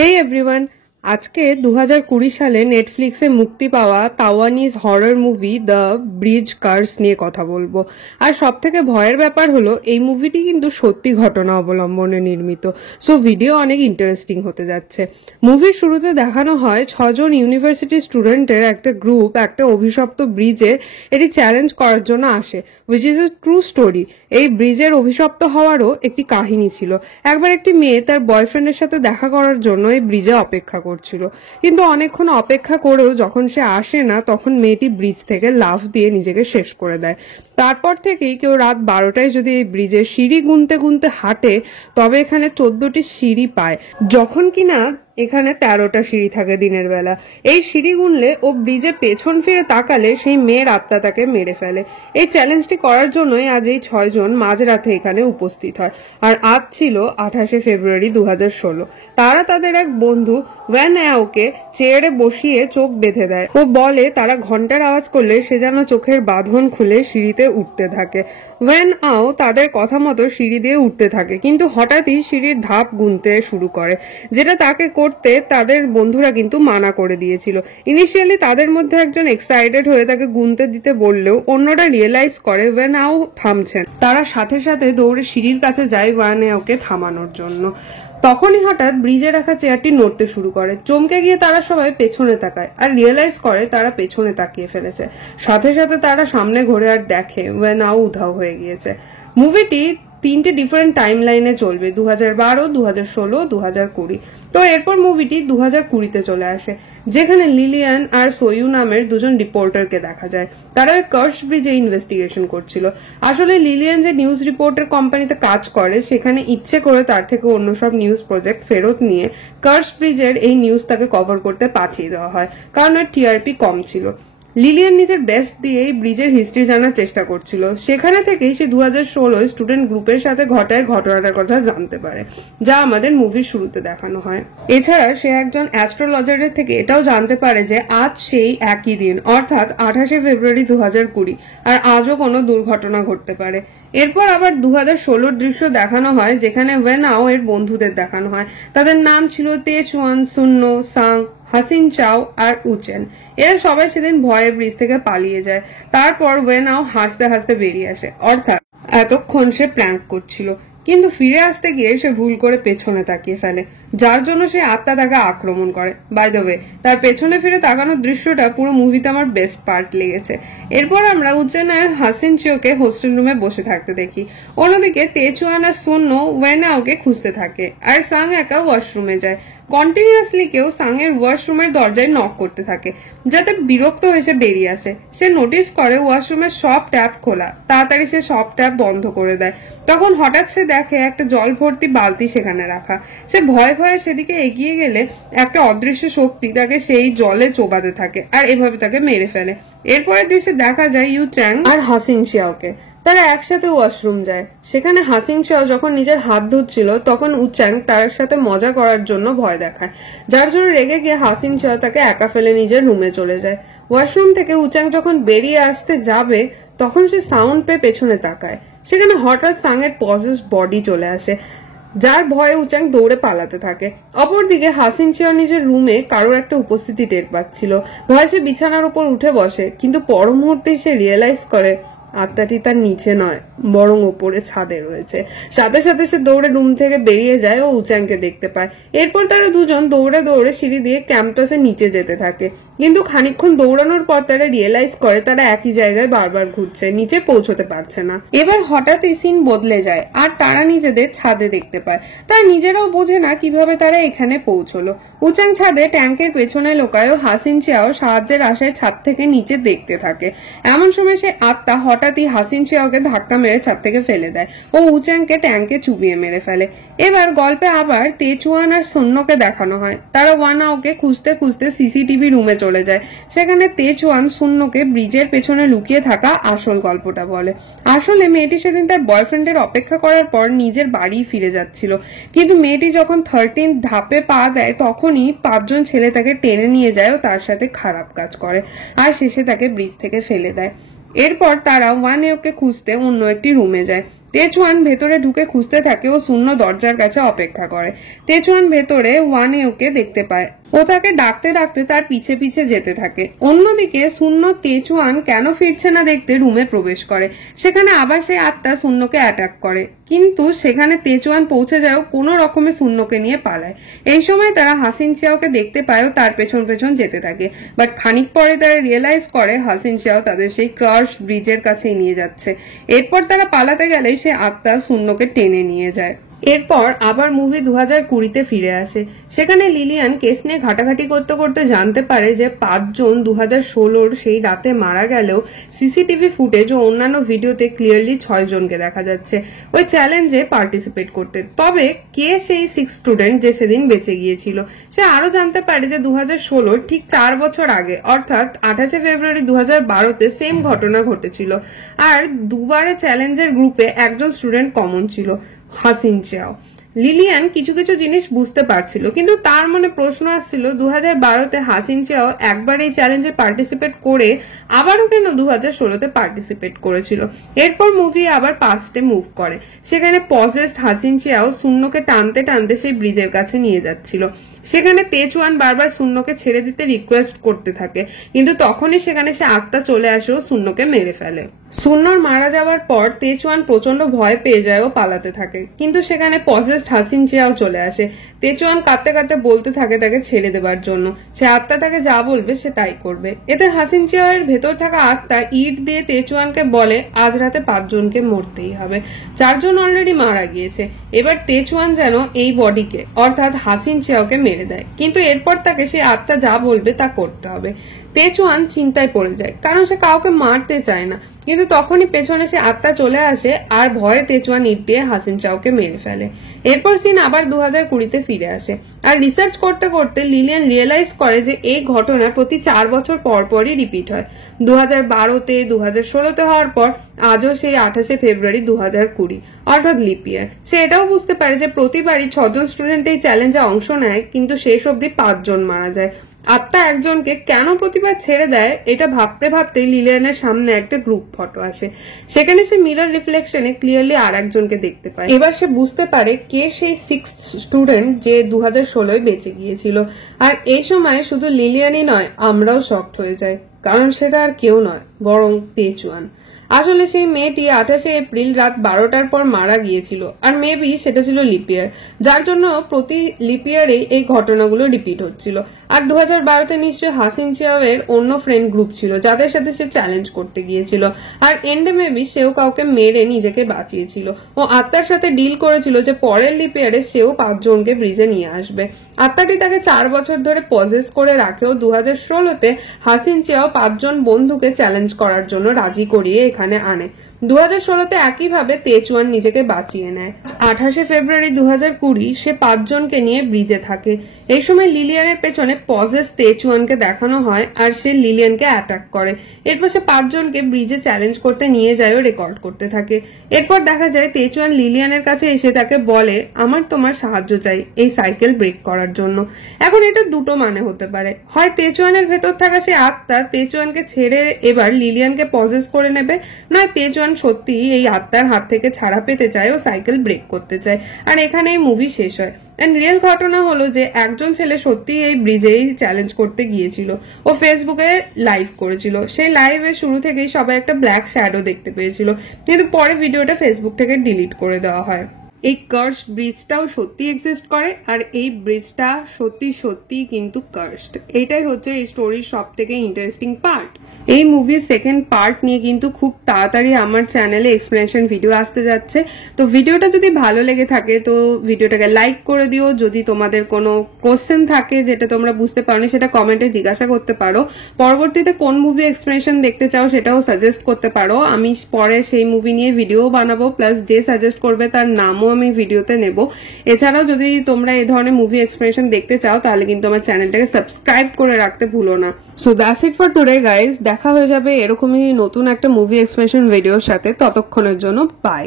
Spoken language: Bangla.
Hey everyone, আজকে 2020 সালে নেটফ্লিক্সে মুক্তি পাওয়া Taiwanese horror movie the bridge curse নিয়ে কথা বলবো। আর সবথেকে ভয়ের ব্যাপার হলো এই মুভিটি কিন্তু সত্যি ঘটনা অবলম্বনে নির্মিত, সো ভিডিও অনেক ইন্টারেস্টিং হতে যাচ্ছে। মুভির শুরুতে দেখানো হয় 6 জন ইউনিভার্সিটি স্টুডেন্টের একটা গ্রুপ একটা অভিশপ্ত ব্রিজে এটি চ্যালেঞ্জ করার জন্য আসে, which is a true story. এই ব্রিজের অভিশপ্ত হওয়ারও একটি কাহিনী ছিল। একবার একটি মেয়ে তার বয়ফ্রেন্ডের সাথে দেখা করার জন্য এই ব্রিজে অপেক্ষা করছিল, কিন্তু অনেকক্ষণ অপেক্ষা করেও যখন সে আসে না তখন মেয়েটি ব্রিজ থেকে লাফ দিয়ে নিজেকে শেষ করে দেয়। তারপর থেকেই কেউ রাত 12টায় যদি এই ব্রিজে সিঁড়ি গুনতে গুনতে হাঁটে তবে এখানে 14টি সিঁড়ি পায়, যখন কিনা এখানে 13টা সিঁড়ি থাকে দিনের বেলা। এই সিঁড়ি গুনলে ও ব্রিজে পেছন ফিরে তাকালে সেই মেয়ের আত্মা তাকে মেরে ফেলে। এই চ্যালেঞ্জটি করার জন্যই আজ এই 6 জন মাঝরাতে এখানে উপস্থিত হয়। আর আজ ছিল 28শে ফেব্রুয়ারি 2016। তারা তাদের এক বন্ধু ওয়ান আওকে চেয়ারে বসিয়ে চোখ বেঁধে দেয় ও বলে তারা ঘন্টার আওয়াজ করলে সে যেন চোখের বাঁধন খুলে সিঁড়িতে উঠতে থাকে। ওয়ান আও তাদের কথা মতো সিঁড়ি দিয়ে উঠতে থাকে, কিন্তু হঠাৎই সিঁড়ির ধাপ গুনতে শুরু করে, যেটা তাকে করতে তাদের বন্ধুরা কিন্তু মানা করে দিয়েছিল। ইনিশিয়ালি তাদের মধ্যে একজন এক্সাইটেড হয়ে তাকে গুনতে দিতে বললেও অন্যরা রিয়েলাইজ করে ওয়ান আও থামছেন। তারা সাথে সাথে দৌড়ে সিঁড়ির কাছে যায় ওয়ান আওকে থামানোর জন্য। তখনই হঠাৎ ব্রিজে রাখা চেয়ারটি নড়তে শুরু করে। চমকে গিয়ে তারা সবাই পেছনে তাকায় আর রিয়েলাইজ করে তারা পেছনে তাকিয়ে ফেলেছে। সাথে সাথে তারা সামনে ঘুরে আর দেখে ওয়ান আও উধাও হয়ে গিয়েছে। মুভিটি 3টে ডিফারেন্ট টাইম লাইনে চলবে, 2012, 2016, 2020। তো এরপর মুভিটি 2020তে চলে আসে, যেখানে লিলিয়ান আর সোয়ু নামের দুজন রিপোর্টারকে দেখা যায়। তারা ওই কার্স ব্রিজে ইনভেস্টিগেশন করছিল। আসলে লিলিয়ান যে নিউজ রিপোর্টার কোম্পানিতে কাজ করে সেখানে ইচ্ছে করে তার থেকে অন্য সব নিউজ প্রজেক্ট ফেরত নিয়ে কার্স ব্রিজের এই নিউজ তাকে কভার করতে পাঠিয়ে দেওয়া হয়, কারণ এর টিআরপি কম ছিল। লিলিয়ান নিজের বেস্ট দিয়ে এই ব্রিজের হিস্ট্রি জানার চেষ্টা করছিল। সেখানে থেকেই সে 2016 স্টুডেন্ট গ্রুপের সাথে ঘটনাটার কথা জানতে পারে, যা আমাদের মুভির শুরুতে দেখানো হয়। এছাড়া সে একজন অ্যাস্ট্রোলজারের থেকে এটাও জানতে পারে যে আজ সেই একই দিন, অর্থাৎ 28শে ফেব্রুয়ারি 2020, আর আজও কোনো দুর্ঘটনা ঘটতে পারে। এরপর আবার 2016 দৃশ্য দেখানো হয়, যেখানে ওয়েন আও এর বন্ধুদের দেখানো হয়। তাদের নাম ছিল তেচুয়ান, সুন্নো, সাং, হাসিন চাও আর উচেন। এরা সবাই সেদিন ভয়ে ব্রিজ থেকে পালিয়ে যায়। তারপর ওয়েন আও হাসতে হাসতে বেরিয়ে আসে, অর্থাৎ এতক্ষণ সে প্র্যাঙ্ক করছিল, কিন্তু ফিরে আসতে গিয়ে সে ভুল করে পেছনে তাকিয়ে ফেলে, যার জন্য সে আত্মা তাকে আক্রমণ করে। বাই দ্য ওয়ে, তার পেছনে ফিরে তাকানোর দৃশ্যটা পুরো মুভিতে আমার বেস্ট পার্ট লেগেছে। এরপর আমরা উজ্জেন আর হাসিন চিওকে হোস্টেল রুমে বসে থাকতে দেখি। অন্যদিকে তেচুয়ান আর সুন্নো ওয়েনাওকে খুঁজতে থাকে, আর সাং একা ওয়াশরুমে যায়। কন্টিনিউয়াসলি কেউ সাংয়ের ওয়াশরুমের দরজায় নক করতে থাকে, যাতে বিরক্ত হয়ে সে বেরিয়ে আসে। সে নোটিস করে ওয়াশরুমের সব ট্যাপ খোলা। তাড়াতাড়ি সে সব ট্যাপ বন্ধ করে দেয়। তখন হঠাৎ সে দেখে একটা জল ভর্তি বালতি সেখানে রাখা। সে ভয়ে ভয়ে সেদিকে এগিয়ে গেলে একটা অদৃশ্য শক্তি তাকে সেই জলে চোবাতে থাকে আর এভাবে তাকে মেরে ফেলে। এরপরের দৃশ্যে দেখা যায় ইউ চ্যাং আর হাসিন চিয়াওকে। তারা একসাথে ওয়াশরুম যায়। সেখানে হাসিন চিয়াও যখন নিজের হাত ধুচ্ছিল তখন উচ্যাং তার সাথে মজা করার জন্য ভয় দেখায়, যার জন্য রেগে গিয়ে হাসিন চিয়াও তাকে একা ফেলে নিজের রুমে চলে যায়। ওয়াশরুম থেকে উচ্যাং যখন বেরিয়ে আসতে যাবে তখন সে সাউন্ড পেয়ে পেছনে তাকায়। সেখানে হঠাৎ সাংয়ের পজেসড বডি চলে আসে, যার ভয়ে উচ্যাং দৌড়ে পালাতে থাকে। অপরদিকে হাসিন চিয়াও নিজের রুমে কারোর একটা উপস্থিতি টের পাচ্ছিল। ভয়ে সে বিছানার উপর উঠে বসে, কিন্তু পর মুহূর্তে সে রিয়েলাইজ করে আত্মাটি তার নিচে নয় বরং ওপরে ছাদে রয়েছে। সাথে সাথে সে দৌড়ে রুম থেকে বেরিয়ে যায় ও উচ্যাংকে দেখতে পায়। এরপর তারা দুজন দৌড়ে দৌড়ে সিঁড়ি দিয়ে ক্যাম্পাসের নিচে যেতে থাকে, কিন্তু খানিকক্ষণ দৌড়ানোর পর তারা রিয়েলাইজ করে তারা একই জায়গায় বারবার ঘুরছে, নিচে পৌঁছতে পারছে না। এবার হঠাৎই সিন বদলে যায় আর তারা নিজেদের ছাদে দেখতে পায়। তারা নিজেরাও বোঝে না কিভাবে তারা এখানে পৌঁছলো। উচ্যাং ছাদে ট্যাঙ্কের পেছনে লোকায় ও হাসিন চিয়াও সাহায্যের আশায় ছাদ থেকে নিচে দেখতে থাকে। এমন সময় সে আত্মা হঠাৎই হাসিন চিয়াওকে ধাক্কা মেরে ছাদ থেকে ফেলে দেয় ও উচ্যাংকে ট্যাঙ্কে চুবিয়ে মেরে ফেলে। এবার গল্পে আবার তেচুয়ান আর সুন্নোকে দেখানো হয়। তারা ওয়ান আওকে খুঁজতে খুঁজতে সিসিটিভি রুমে চলে যায়। সেখানে তেচুয়ান সুন্নোকে ব্রিজের পেছনে লুকিয়ে থাকা আসল গল্পটা বলে। আসলে মেয়েটি সেদিন তার বয়ফ্রেন্ডের অপেক্ষা করার পর নিজের বাড়ি ফিরে যাচ্ছিল, কিন্তু মেয়েটি যখন 13 ধাপে পা দেয় তখনই 5 জন ছেলে তাকে টেনে নিয়ে যায় ও তার সাথে খারাপ কাজ করে আর শেষে তাকে ব্রিজ থেকে ফেলে দেয়। এরপর তারা ওয়ান এওকে খুঁজতে অন্য একটি রুমে যায়। তেচুয়ান ভেতরে ঢুকে খুঁজতে থাকে ও শূন্য দরজার কাছে অপেক্ষা করে। তেচুয়ান ভেতরে ওয়ানেওকে দেখতে পায়, ও তাকে ডাকতে ডাকতে তার পিছে পিছে যেতে থাকে। অন্যদিকে শূন্য তেচুয়ান কেন ফিরছে না দেখতে রুমে প্রবেশ করে। সেখানে আবার সেই আত্মা শূন্যকে অ্যাটাক করে, কিন্তু সেখানে তেচুয়ান পৌঁছে যায়ও কোনো রকমে শূন্যকে নিয়ে পালায়। এই সময় তারা হাসিন চিয়াওকে দেখতে পায় ও তার পেছন পেছন যেতে থাকে। বাট খানিক পরে তারা রিয়েলাইজ করে হাসিন চিয়াও তাদের সেই ক্রাশ ব্রিজের কাছেই নিয়ে যাচ্ছে। এরপর তারা পালাতে গেলেই সে আত্মা শূন্যকে টেনে নিয়ে যায়। এরপর আবার মুভি 2020-তে ফিরে আসে। সেখানে লিলিয়ান কেস নিয়ে ঘাটাঘাটি করতে করতে জানতে পারে যে 5 জন 2016-র সেই রাতে মারা গেলেও সিসিটিভি ফুটেজ ও অন্যান্য ভিডিওতে ক্লিয়ারলি 6 জনকে দেখা যাচ্ছে ওই চ্যালেঞ্জে পার্টিসিপেট করতে। তবে কে সেই 6 স্টুডেন্ট যে সেদিন বেঁচে গিয়েছিল? সে আরো জানতে পারে যে 2016 ঠিক 4 বছর আগে অর্থাৎ 28 ফেব্রুয়ারি 2012-তে সেম ঘটনা ঘটেছিল। আর দুবারের চ্যালেঞ্জের গ্রুপে একজন স্টুডেন্ট কমন ছিল, হাসিন চিয়াও। লিলিয়ান কিছু কিছু জিনিস বুঝতে পারছিল, কিন্তু তার মনে প্রশ্ন আসছিল 2012-তে হাসিন চিয়াও একবার এই চ্যালেঞ্জে পার্টিসিপেট করে আবারও কেন 2016-তে পার্টিসিপেট করেছিল। এরপর মুভি আবার পাস্টে মুভ করে। সেখানে পজেসড হাসিন চিয়াও শূন্যকে টানতে টানতে সেই ব্রিজের কাছে নিয়ে যাচ্ছিল। সেখানে তেচুয়ান বারবার শূন্যকে ছেড়ে দিতে রিকোয়েস্ট করতে থাকে, কিন্তু তখনই সেখানে সে আত্মা চলে আসে ও শূন্যকে মেরে ফেলে। শূন্যর মারা যাওয়ার পর তেচুয়ান প্রচন্ড ভয় পেয়ে যায় ও পালাতে থাকে, কিন্তু সেখানে পজেসড হাসিন চিয়াও চলে আসে। তেচুয়ান কাঁদতে কাঁদতে বলতে থাকে তাকে ছেড়ে দেবার জন্য। সে আত্মা তাকে যা বলবে সে তাই করবে। এতে হাসিন চিয়াওয়ের ভেতর থাকা আত্মা ইট দিয়ে তেচুয়ানকে বলে আজ রাতে 5 জনকে মরতেই হবে। 4 জন অলরেডি মারা গিয়েছে। এবার তেচুয়ান যেন এই বডিকে অর্থাৎ হাসিন চিয়াওকে মেরে দেয়, কিন্তু এরপর তাকে সে আত্মা যা বলবে তা করতে হবে। তেচুয়ান চিন্তায় পড়ে যায়, কারণ সে কাউকে মারতে চায় না, কিন্তু তখনই পেছনে সে আত্মা চলে আসে আর ভয়ে তেচুয়ান ইট দিয়ে হাসিন চিয়াওকে মেরে ফেলে। এরপর সিন আবার 2020-তে ফিরে আসে। আর রিসার্চ করতে করতে লিলিয়ান রিয়েলাইজ করে যে এই ঘটনা প্রতি 4 বছর পর পরই রিপিট হয়। 2012-তে 2016-তে হওয়ার পর আজও সেই 28 ফেব্রুয়ারি 2020 অর্থাৎ লিপ ইয়ার। সে এটাও বুঝতে পারে যে প্রতিবারই 6 জন স্টুডেন্ট এই চ্যালেঞ্জে অংশ নেয়, কিন্তু শেষ অবধি 5 জন মারা যায়। আত্মা একজনকে কেন প্রতিবার ছেড়ে দেয় এটা ভাবতে ভাবতে লিলিয়ানের সামনে একটা গ্রুপ ফটো আসে। সেখানে সে মিরর রিফ্লেকশনে ক্লিয়ারলি আর একজনকে দেখতে পায়। এবার সে বুঝতে পারে কে সেই 6th স্টুডেন্ট যে 2016-য় বেঁচে গিয়েছিল। আর এই সময় শুধু লিলিয়ানই নয়, আমরাও শকড হয়ে যাই, কারণ সেটা আর কেউ নয় বরং তেচুয়ান। আসলে সেই মেয়েটি 28 এপ্রিল রাত 12টার পর মারা গিয়েছিল, আর মেবি সেটা ছিল লিপিয়ার, যার জন্য প্রতি লিপিয়ারে এই ঘটনাগুলো রিপিট হচ্ছিল। আর 2012-তে নিশ্চয়ই হাসিন চিয়াওয়ের অন্য ফ্রেন্ড গ্রুপ ছিল যাদের সাথে সে চ্যালেঞ্জ করতে গিয়েছিল, আর এন্ডে মেবি সেও কাউকে মেরে নিজেকে বাঁচিয়েছিল ও আত্মার সাথে ডিল করেছিল যে পরের লিপিয়ারে সেও 5 জনকে ব্রিজে নিয়ে আসবে। আত্মাটি তাকে 4 বছর ধরে পজেস করে রাখেও 2016-তে হাসিন চিয়াও 5 জন বন্ধুকে চ্যালেঞ্জ করার জন্য রাজি করিয়ে এখানে আনে। 2016-তে একইভাবে তেচুয়ান নিজেকে বাঁচিয়ে নেয়। 28 ফেব্রুয়ারি 2020 সে 5 জনকে নিয়ে ব্রিজে থাকে। এই সময় লিলিয়ানের পেছনে পজেস তেচুয়ানকে দেখানো হয় আর সে লিলিয়ানকে অ্যাটাক করে। এরপর সে 5 জনকে ব্রিজে চ্যালেঞ্জ করতে নিয়ে যায় ও রেকর্ড করতে থাকে। এরপর দেখা যায় তেচুয়ান লিলিয়ানের কাছে এসে তাকে বলে আমার তোমার সাহায্য চাই এই সাইকেল ব্রেক করার জন্য। এখন এটা দুটো মানে হতে পারে, হয় তেচুয়ানের ভেতর থাকা সে আত্মা তেচুয়ানকে ছেড়ে এবার লিলিয়ানকে পজেস করে নেবে, না তেচুয়ান সত্যি এই আত্মার হাত থেকে ছাড়া পেতে চায় ও সাইকেল ব্রেক করতে চায়। আর এখানে এই মুভি শেষ হয়। এন্ড রিয়েল ঘটনা হলো যে একজন ছেলে সত্যি এই ব্রিজেই চ্যালেঞ্জ করতে গিয়েছিল, ও ফেসবুকে লাইভ করেছিল। সেই লাইভে শুরু থেকেই সবাই একটা ব্ল্যাক শ্যাডো দেখতে পেয়েছিল, কিন্তু পরে ভিডিওটা ফেসবুক থেকে ডিলিট করে দেওয়া হয়। এই কার্সড ব্রিজটাও সত্যি এক্সিস্ট করে, আর এই ব্রিজটা সত্যি সত্যি কিন্তু কার্সড। এটাই হচ্ছে এই স্টোরির সব থেকে ইন্টারেস্টিং পার্ট। এই মুভির সেকেন্ড পার্ট নিয়ে কিন্তু খুব তাড়াতাড়ি আমার চ্যানেলে এক্সপ্লেনেশন ভিডিও আসতে যাচ্ছে। তো ভিডিওটা যদি ভালো লেগে থাকে তো ভিডিওটাকে লাইক করে দিও। যদি তোমাদের কোনো কোশ্চেন থাকে যেটা তোমরা বুঝতে পারো সেটা কমেন্টে জিজ্ঞাসা করতে পারো। পরবর্তীতে কোন মুভি এক্সপ্লেনেশন দেখতে চাও সেটাও সাজেস্ট করতে পারো। আমি পরে সেই মুভি নিয়ে ভিডিও বানাবো, প্লাস যে সাজেস্ট করবে তার নামও আমি ভিডিওতে নেব। এছাড়াও যদি তোমরা এই ধরনের মুভি এক্সপ্লেনেশন দেখতে চাও তাহলে কিন্তু আমার চ্যানেলটাকে সাবস্ক্রাইব করে রাখতে ভুলো না। So that's it for today guys. দেখা হয়ে যাবে এরকমই নতুন একটা মুভি এক্সপ্লেনেশন ভিডিওর সাথে। ততক্ষণের জন্য বাই।